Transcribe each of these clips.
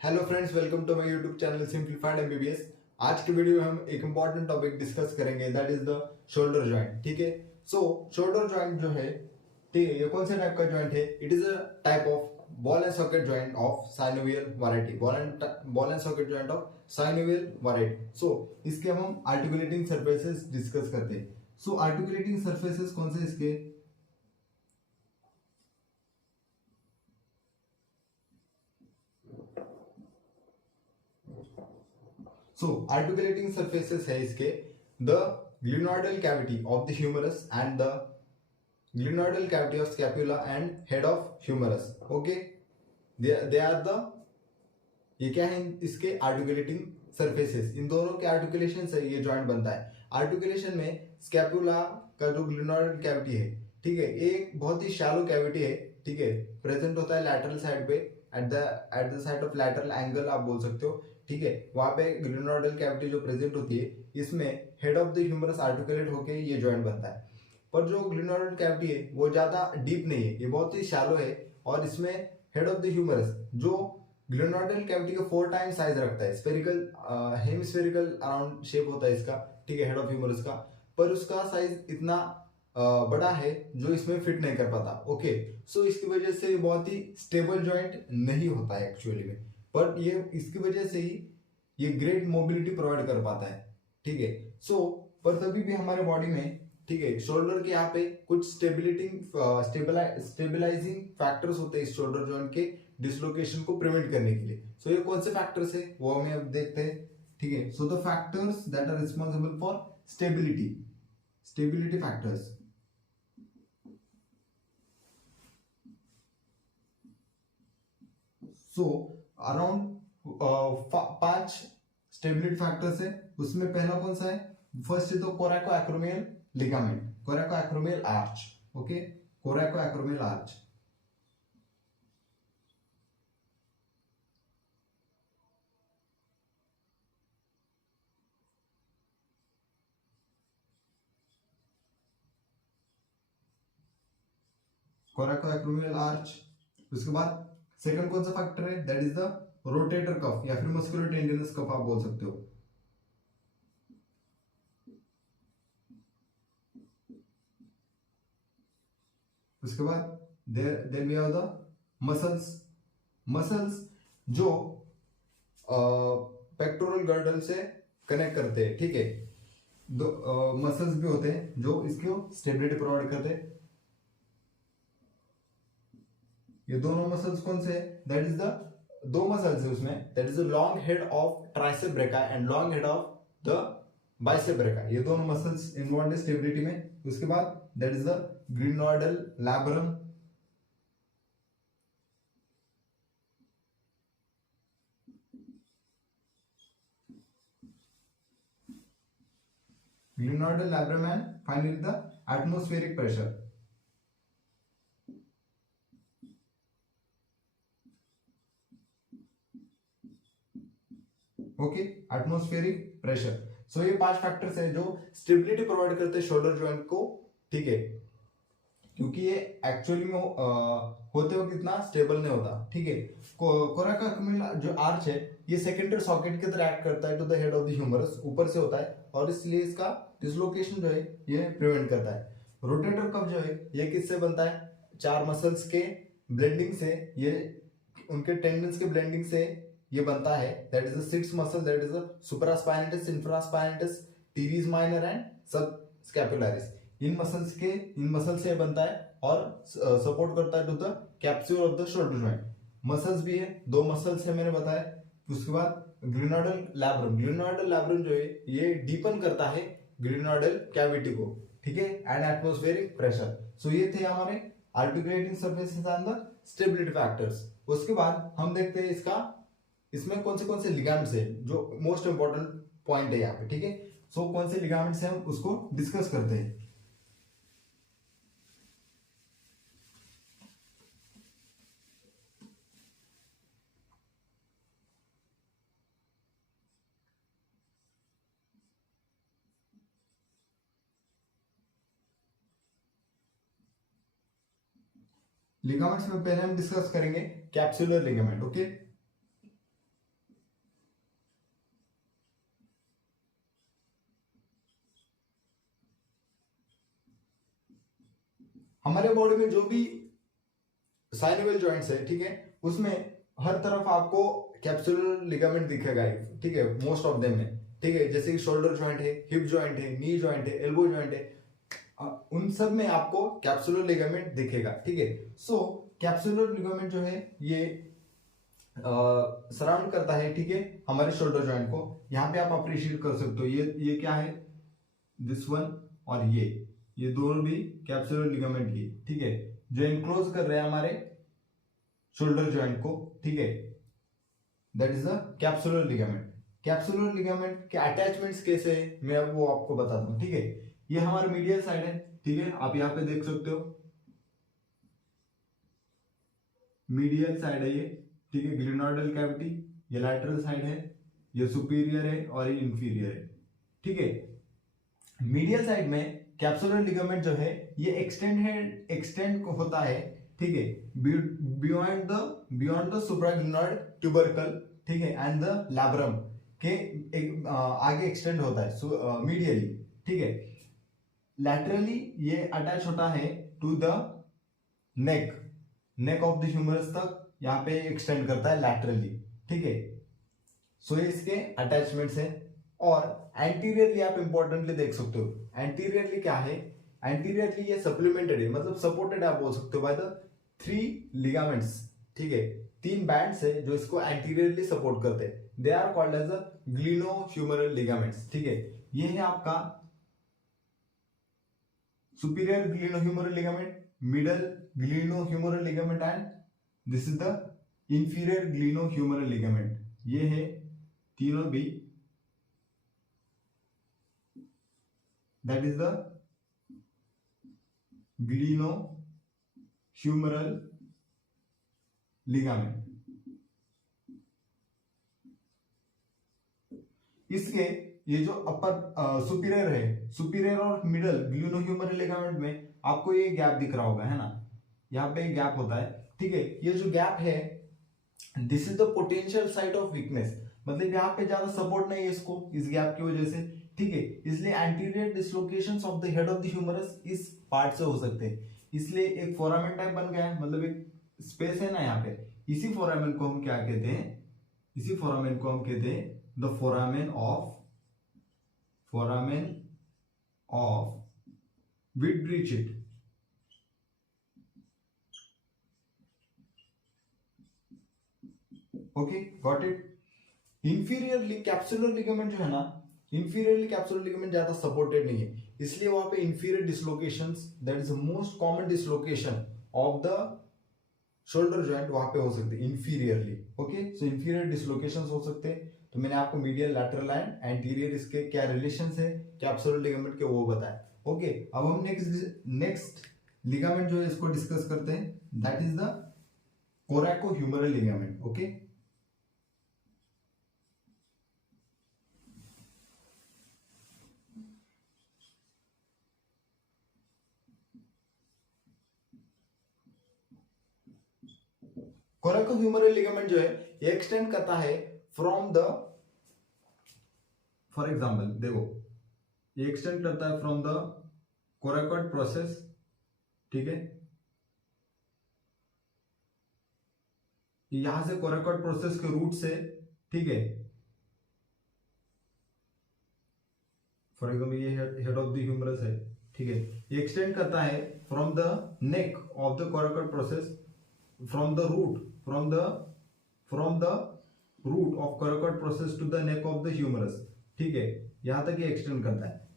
Hello friends, welcome to my YouTube channel simplified MBBS. आज के video में हम एक इंपॉर्टेंट टॉपिक डिस्कस करेंगे, that is the shoulder joint. ठीक है, सो शोल्डर जॉइंट जो है, ठीक है, ये कौन से टाइप का जॉइंट है? It is a type of ball and socket joint of synovial variety. Ball and socket joint of synovial variety. So इसके हम आर्टिकुलेटिंग सरफेसेस डिस्कस करते हैं। सो आर्टिकुलेटिंग सरफेसेस कौन से इसके? So articulating surfaces है इसके the glenoidal cavity of the humerus and the glenoidal cavity of scapula and head of humerus. Okay, they are the, ये क्या है इसके आर्टिकुलेटिंग सरफेसेस। इन दोनों के आर्टिकुलेशन से ये जॉइंट बनता है। आर्टिकुलेशन में स्कैपुला का जो ग्लिनोइडल कैविटी है, ठीक है, ये एक बहुत ही शैलो कैविटी है। ठीक है, प्रेजेंट होता है लैटरल साइड पे, at the side of lateral angle आप बोल सकते हो। ठीक है, वहां पे ग्लिनोइडल कैविटी जो प्रेजेंट होती है, इसमें head of the humerus articulate होके ये जॉइंट बनता है। पर जो ग्लिनोइडल कैविटी है वो ज्यादा डीप नहीं है, ये बहुत ही शैलो है। और इसमें हेड ऑफ द ह्यूमरस जो ग्लिनोइडल कैविटी का 4 टाइम्स साइज रखता है, स्फेरिकल हेमिस्फेरिकल अराउंड शेप होता है इसका। ठीक है, हेड ऑफ ह्यूमरस का, पर उसका साइज इतना बड़ा है जो इसमें फिट नहीं कर पाता। ओके, सो इसकी वजह से ये बहुत ही स्टेबल जॉइंट नहीं होता है एक्चुअली में, पर ये इसकी वजह से ही ये ग्रेट मोबिलिटी प्रोवाइड कर पाता है। ठीक है, सो पर तभी भी हमारे बॉडी में, ठीक है, शोल्डर के यहाँ पे कुछ स्टेबलाइजिंग फैक्टर्स होते हैं इस शोल्डर जॉइंट के डिसलोकेशन को प्रिवेंट करने के लिए। सो ये कौन से फैक्टर्स है वो हमें अब देखते हैं। ठीक है, so the factors that are responsible for stability factors. So around 5 stability factors है। उसमें पहला कौन सा है? फर्स्ट है तो coracoacromial ligament, coracoacromial arch. Okay, coracoacromial arch. Coracoacromial arch. उसके बाद सेकंड कौन सा फैक्टर है? That is the rotator cuff या फिर मस्कुलर टेंडिनस कफ आप बोल सकते हो। उसके बाद there we have the muscles. Muscles जो पेक्टोरल गर्डल से कनेक्ट करते हैं। ठीक है, दो मसल्स भी होते हैं जो इसको स्टेबिलिटी प्रोवाइड करते हैं। ये दोनों मसल्स कौन से है? दैट इज द दो मसल्स है उसमें, that is the long head of tricep brachii and long head of the bicep brachii. ये दोनों मसल्स इन्वॉल्व है स्टेबिलिटी में। उसके बाद that is the glenoidal labrum. Glenoidal labrum and finally the atmospheric pressure. Okay, atmospheric pressure. So ये 5 factors हैं जो stability provide करते हैं शोल्डर जॉइंट को। ठीक है, क्योंकि ये एक्चुअली में होते वक्त इतना स्टेबल नहीं होता। ठीक है, कोराका एक्रोमियल जो आर्च है, ये सेकेंडरी सॉकेट की तरह एक्ट करता है to the head of the humerus, ऊपर से होता है, और इसलिए इसका डिसलोकेशन जो है ये प्रिवेंट करता है। रोटेटर कफ जो है ये किससे बनता है? 4 मसल्स के ब्लेंडिंग से, ये उनके टेंडन्स के ब्लेंडिंग से ये बनता है। That is the 6 muscle, that is the supraspinatus, infraspinatus, teres minor and subscapularis. इन मसल से बनता है और सपोर्ट करता है to the capsule of the shoulder joint. Muscles भी है, 2 मसल्स है मैंने बताया। उसके बाद ग्लिनोइडल लैब्रम। ग्लिनोइडल लैब्रम जो है ये डीपन करता है ग्लिनोइडल कैविटी को। ठीक है, एंड एटमॉस्फेरिक प्रेशर। सो ये थे हमारे articulating surfaces and the stability factors. उसके बाद हम देखते हैं इसमें कौन से लिगामेंट्स है, जो मोस्ट इंपॉर्टेंट पॉइंट है यहाँ पे। ठीक है, सो कौन से लिगामेंट्स है हम उसको डिस्कस करते हैं। लिगामेंट्स में पहले हम डिस्कस करेंगे कैप्सुलर लिगामेंट। ओके, हमारे बॉडी में जो भी साइनोवियल जॉइंट्स है, ठीक है, उसमें हर तरफ आपको कैप्सुलर लिगामेंट दिखेगा, ठीक है, मोस्ट ऑफ देम में, ठीक है, जैसे कि शोल्डर जॉइंट है, हिप जॉइंट है, नी जॉइंट है, एल्बो जॉइंट है, उन सब में आपको कैप्सुलर लिगामेंट दिखेगा, ठीक है। सो कैप्सुलर लिगामेंट जो है ये सराउंड करता है, ठीक है, हमारे शोल्डर जॉइंट को। यहाँ पे आप अप्रिशिएट कर सकते हो, ये क्या है, दिस वन, और ये दोनों भी कैप्सुलर लिगामेंट ही, ठीक है, जो इनक्लोज कर रहे हैं हमारे शोल्डर जॉइंट को, ठीक है, that is the capsular ligament. Capsular ligament के अटैचमेंट्स कैसे है मैं अब वो आपको बताता हूँ, ठीक है। ये हमारा मीडियल साइड है, ठीक है, आप यहाँ पे देख सकते हो, मीडियल साइड है ये, ठीक है, ग्लिनोइडल कैविटी। ये लैटरल साइड है, ये सुपीरियर है और ये इंफीरियर है, ठीक है। मीडियल साइड में कैप्सुलर लिगामेंट जो है ये एक्सटेंड होता है, ठीक है, बियॉन्ड द सुप्राग्लिनोइड ट्यूबरकल, ठीक है, एंड द लैब्रम के आगे एक्सटेंड होता है मीडियली, ठीक है। लैटरली ये अटैच होता है to the neck of the humerus तक, यहाँ पे एक्सटेंड करता है लैटरली, ठीक है। सो ये इसके अटैचमेंट्स हैं। और एंटीरियरली आप इंपॉर्टेंटली देख सकते हो, एंटीरियरली क्या है, एंटीरियरली ये सप्लीमेंटेड है, मतलब सपोर्टेड आप बोल सकते हो बाय द 3 लिगामेंट्स, ठीक है, 3 बैंड्स है जो इसको एंटीरियरली सपोर्ट करते हैं। They are called as the glenohumeral ligaments, ठीक है। ये है आपका superior glenohumeral ligament, middle glenohumeral ligament and this is the inferior glenohumeral ligament. ये है तीनों भी, that is the glenohumeral ligament. इसके ये जो अपर सुपीरियर है, सुपीरियर और मिडल ग्लिनोह्यूमरल लिगामेंट में आपको ये गैप दिख रहा होगा, है ना, यहाँ पे गैप होता है, ठीक है। ये जो गैप है, this is the potential site of weakness, मतलब यहाँ पे ज्यादा सपोर्ट नहीं है इसको, इस गैप की वजह से, ठीक है। इसलिए anterior dislocations of the head of the humerus इस पार्ट से हो सकते हैं, इसलिए एक फोरामेन टाइप बन गया है, मतलब एक स्पेस है ना यहाँ पे, इसी फोरामेन को हम क्या कहते हैं, इसी फोरामेन को हम कहते हैं the foramen of Weitbrecht, okay, got it. Inferiorly capsular ligament जो है ना, इंफीरियरली कैप्सुलर लिगामेंट ज्यादा सपोर्टेड नहीं है, इसलिए वहां पे inferior dislocations, that is the most common dislocation of the shoulder joint वहां पे हो सकते हैं inferiorly, okay. So inferior dislocations हो सकते हैं। तो मैंने आपको मीडियल, लैटरल एंड एंटीरियर इसके क्या रिलेशन है कैप्सुलर लिगामेंट के वो बताया, ओके। अब हम नेक्स्ट लिगामेंट जो है इसको डिस्कस करते हैं, that is the coracohumeral ligament, okay. Coracohumeral ligament जो है ये एक्सटेंड करता है फ्रॉम द, फॉर एग्जांपल देखो, ये एक्सटेंड करता है फ्रॉम द कोरैकॉइड प्रोसेस, ठीक है, यहां से कोरैकॉइड प्रोसेस के रूट से, ठीक है, फॉर एग्जांपल ये हेड ऑफ द ह्यूमरस है, ठीक है, ये एक्सटेंड करता है from the neck of the coracoid process, from the root of coracoid process to the neck of the humerus, ठीक है, यहां तक ये एक्सटेंड करता है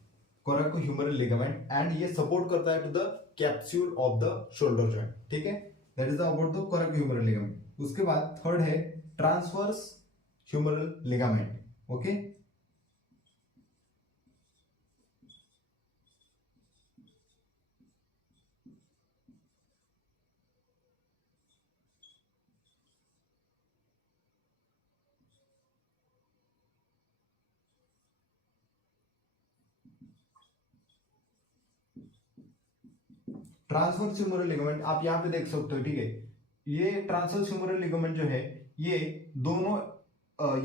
कोरैकोह्यूमरल लिगामेंट, एंड ये सपोर्ट करता है to the capsule of the shoulder joint, ठीक है, that is about the coracohumeral ligament. उसके बाद थर्ड है transverse humeral ligament, okay. Transverse humeral ligament आप यहाँ पे देख सकते हो, ठीक है, ये ट्रांसवर्स ह्यूमरल लिगामेंट जो है ये दोनों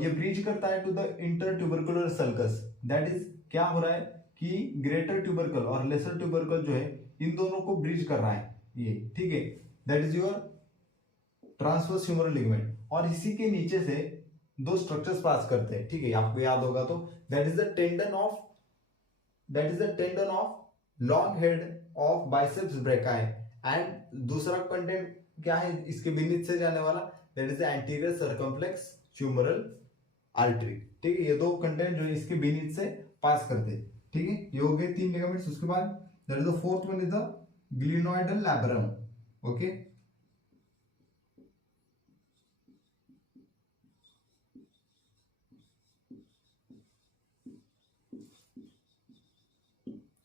ये ब्रीच करता है to the intertubercular sulcus, that is क्या हो रहा है कि ग्रेटर ट्यूबरकल और लेसर ट्यूबरकल जो है इन दोनों को ब्रीच कर रहा है, ये, ठीक है, that is your transverse humeral ligament. और इसी के नीचे से दो स्ट्रक्चर्स पास करते हैं, ठीक है, आपको याद होगा तो, that is the tendon of long head of biceps brachii, and दूसरा कंटेंट क्या है इसके बीनीथ से जाने वाला, that is the anterior circumflex humeral artery, ठीक है, ये दो कंटेंट जो इसके बीनीथ से पास करते हैं, ठीक है, ये हो गए 3 लिगामेंट्स। उसके बाद that is the fourth one is the glenoidal labrum, okay.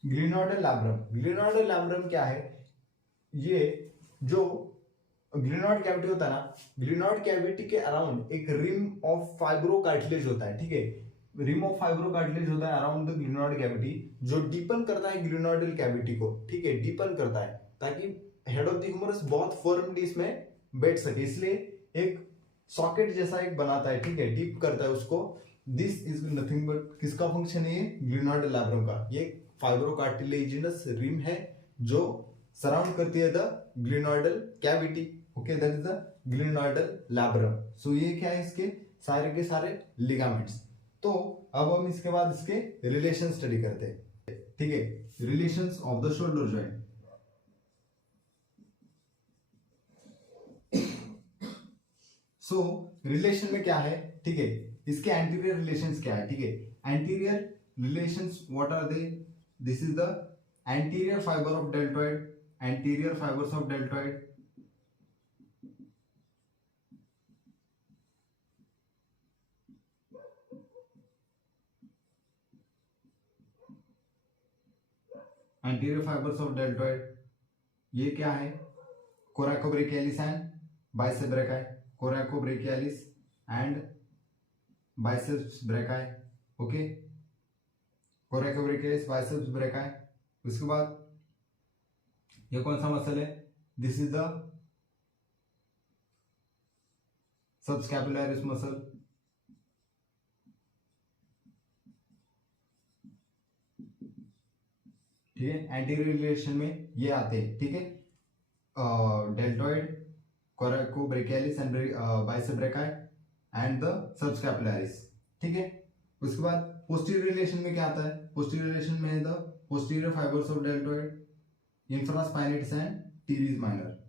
ग्लिनोइडल labrum क्या है, ये जो ग्लिनोइड कैविटी होता है ना, ग्लिनोइड कैविटी के अराउंड एक रिम ऑफ फाइब्रो कार्टिलेज होता है, ठीक है, रिम ऑफ फाइब्रो कार्टिलेज होता है अराउंड द ग्लिनोइड कैविटी, जो डीपन करता है ग्लिनोइडल कैविटी को, ठीक है, डीपन करता है ताकि हेड ऑफ द ह्यूमरस बहुत फर्मली इसमें बैठ सके, इसलिए एक सॉकेट जैसा एक बनाता है, ठीक है, डीप करता है उसको। दिस इज नथिंग बट, किसका फंक्शन है ये, ग्लिनोइडल लैब्रम का। ये फाइब्रो कार्टिलेजिनस रिम है जो सराउंड करती है the glenoidal cavity, okay, that is the glenoidal labrum. So ये क्या है, इसके सारे के सारे लिगामेंट्स। तो अब हम इसके बाद इसके रिलेशन स्टडी करते हैं, ठीक है, relations of the shoulder joint. So relation में क्या है, ठीक है, इसके एंटीरियर रिलेशंस क्या है, ठीक है, anterior relations what are they, this is the anterior fibre of deltoid, anterior fibres of deltoid, anterior fibres of deltoid, ये क्या है, coracobrachialis and biceps brachii, coracobrachialis and biceps brachii, okay, coracobrachialis biceps brachii. उसके बाद ये कौन सा muscle है, this is the subscapularis muscle, ठीक है, एंटीरियर रिलेशन में ये आते हैं, ठीक है, deltoid, coracobrachialis and biceps brachii and the subscapularis, ठीक है। उसके बाद पोस्टीरियर रिलेशन में क्या आता है, पोस्टीरियर रिलेशन में है the posterior fibres of deltoid, infraspinatus and teres minor.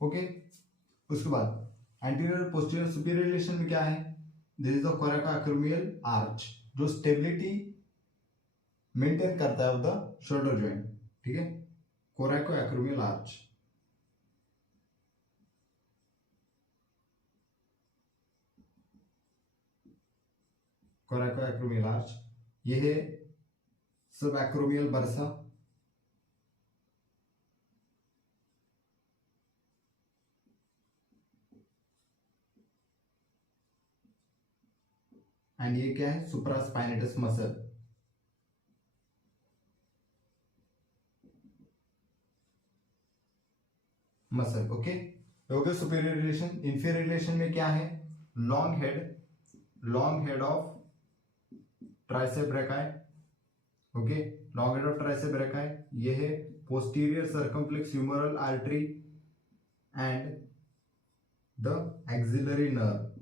Okay, उसके बाद एंटीरियर पोस्टीरियर सुपीरियर रिलेशन में क्या है, this is the coracoacromial arch, जो स्टेबिलिटी मेंटेन करता है द शोल्डर जॉइंट, ठीक है, कोराकोएक्रोमियल आर्च। कोराकोएक्रोमियल आर्च, ये है सब एक्रोमियल बर्सा, एंड ये क्या है, सुप्रास्पाइनेटस मसल, ओके, हो गया सुपीरियर रिलेशन। इंफीरियर रिलेशन में क्या है, long head of tricep brachii, okay, long head of tricep brachii, ये है posterior circumflex humeral artery and the axillary nerve,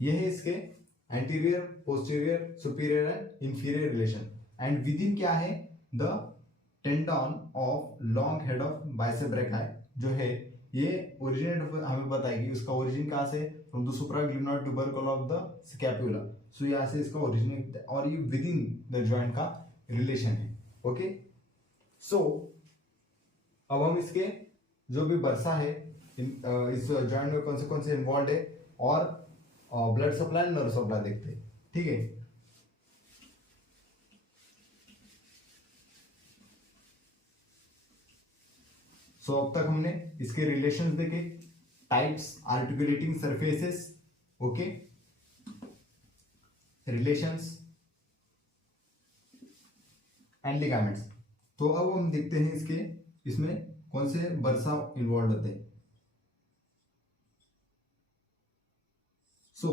ये है इसके anterior, posterior, superior and inferior relation. And within क्या है, the tendon of long head of bicep brachii, जो है ये ओरिजिनेट हमें पता है कि उसका ओरिजिन कहां से, from the supraglenoid tubercle of the scapula. So यहाँ से इसका ओरिजिन, और ये विद इन द जॉइंट का रिलेशन है, ओके। सो अब हम इसके जो भी बर्सा है इस जॉइंट में कौन से इन्वॉल्व है, और blood supply and nerve supply देखते हैं, ठीक है। सो सो अब तक हमने इसके रिलेशंस देखे, types, articulating surfaces, okay, relations and ligaments. तो अब हम देखते हैं इसमें कौन से बर्सा इन्वॉल्व होते हैं। So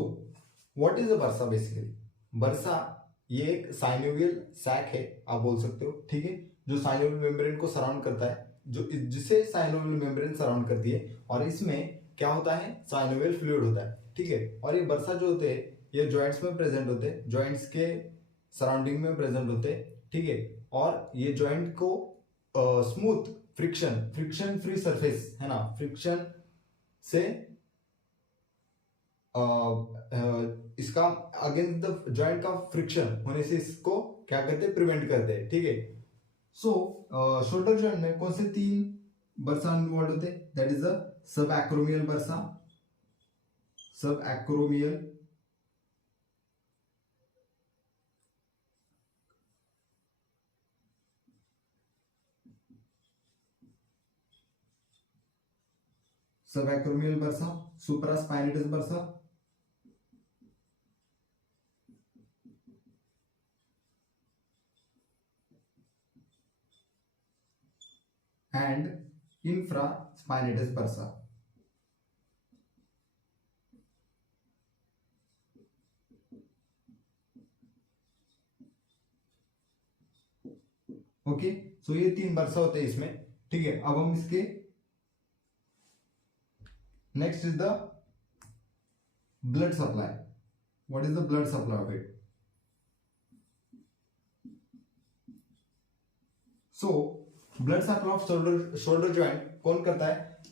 what is a bursa? Basically bursa ये एक साइनोवियल सैक है, आप बोल सकते हो, ठीक है, जो साइनोवियल मेम्ब्रेन को सराउंड करता है, जिसे साइनोवियल मेम्ब्रेन सराउंड करती है, और इसमें क्या होता है, साइनोवियल फ्लूइड होता है, ठीक है। और ये बर्सा जो होते हैं ये जॉइंट्स में प्रेजेंट होते हैं, जॉइंट्स के सराउंडिंग में प्रेजेंट होते हैं, ठीक है। और ये जॉइंट को स्मूथ, फ्रिक्शन फ्री सरफेस है ना, फ्रिक्शन से इसका अगेंस्ट द जॉइंट का फ्रिक्शन होने से इसको क्या करते हैं, प्रिवेंट करते हैं, ठीक है। सो शोल्डर जॉइंट में कौन से 3 बर्सा इन्वॉल्व होते हैं? That is the subacromial bursa, subacromial, subacromial bursa, supraspinatus bursa, and infraspinatus bursa. Okay, so ये 3 बर्सा होते हैं इसमें, ठीक है। अब हम इसके next is the blood supply. What is the blood supply of it? So blood supply off shoulder joint कौन करता है?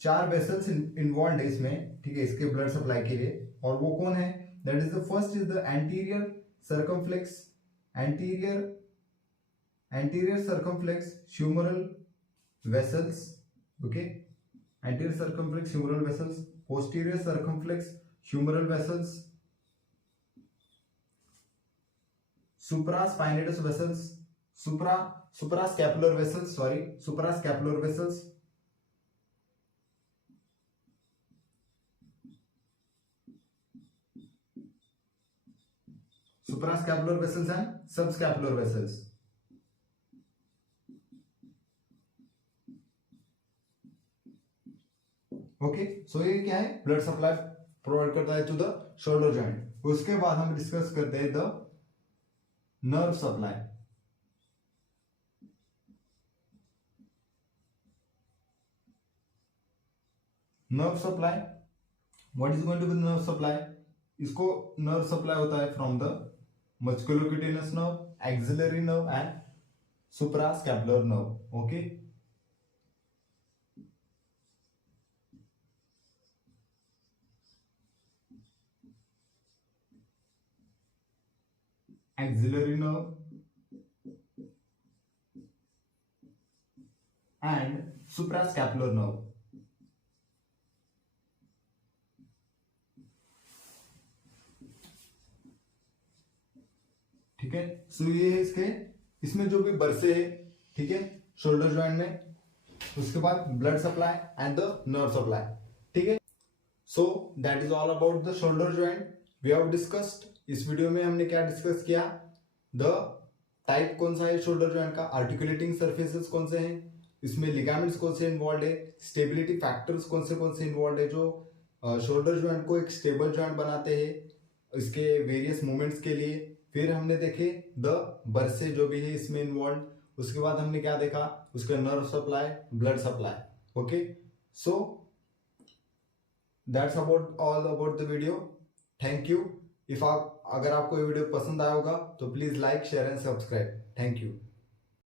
4 वेसल्स इन्वॉल्व है इसमें, ठीक है, इसके ब्लड सप्लाई के लिए। और वो कौन है? That is the first is the anterior circumflex, anterior circumflex humeral vessels, okay, anterior circumflex humeral vessels, posterior circumflex humeral vessels, supraspinatus vessels, suprascapular vessels, suprascapular vessels, suprascapular vessels and subscapular vessels. Okay, so ये क्या है, blood supply provide करता है to the shoulder joint. उसके बाद हम discuss करते हैं the nerve supply. Nerve supply, what is going to be nerve supply? इसको नर्व सप्लाई होता है from the musculocutaneous nerve, axillary nerve and suprascapular nerve, okay. Axillary nerve and suprascapular nerve. ठीक है, सो ये है इसमें जो भी बरसे है, ठीक है, शोल्डर जॉइंट में, उसके बाद blood supply and the nerve supply, ठीक है। So that is all about the shoulder joint we have discussed. इस वीडियो में हमने क्या डिस्कस किया? द टाइप कौन सा है शोल्डर जॉइंट का, आर्टिकुलेटिंग सरफेसेस कौन से हैं, इसमें लिगामेंट्स कौन से इन्वॉल्व है, स्टेबिलिटी फैक्टर्स कौन से इन्वॉल्व है जो शोल्डर जॉइंट को एक स्टेबल जॉइंट बनाते हैं इसके वेरियस मूवमेंट्स के लिए। फिर हमने देखे द बरसे जो भी है इसमें इन्वॉल्व। उसके बाद हमने क्या देखा, उसका nerve supply, blood supply, okay. So that's about all about the video. Thank you. अगर आपको ये वीडियो पसंद आया होगा तो please like, share and subscribe. Thank you.